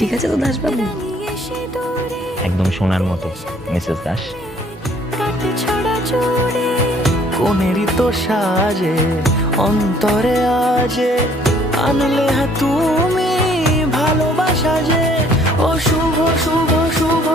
ঠিক আছে তো দাসবাবু? একদম সোনার মতো মিসেস দাস। কোনেরই তো সাজে অন্তরে আজে আনলে তুমি ভালোবাসা যে ও শুভ শুভ শুভ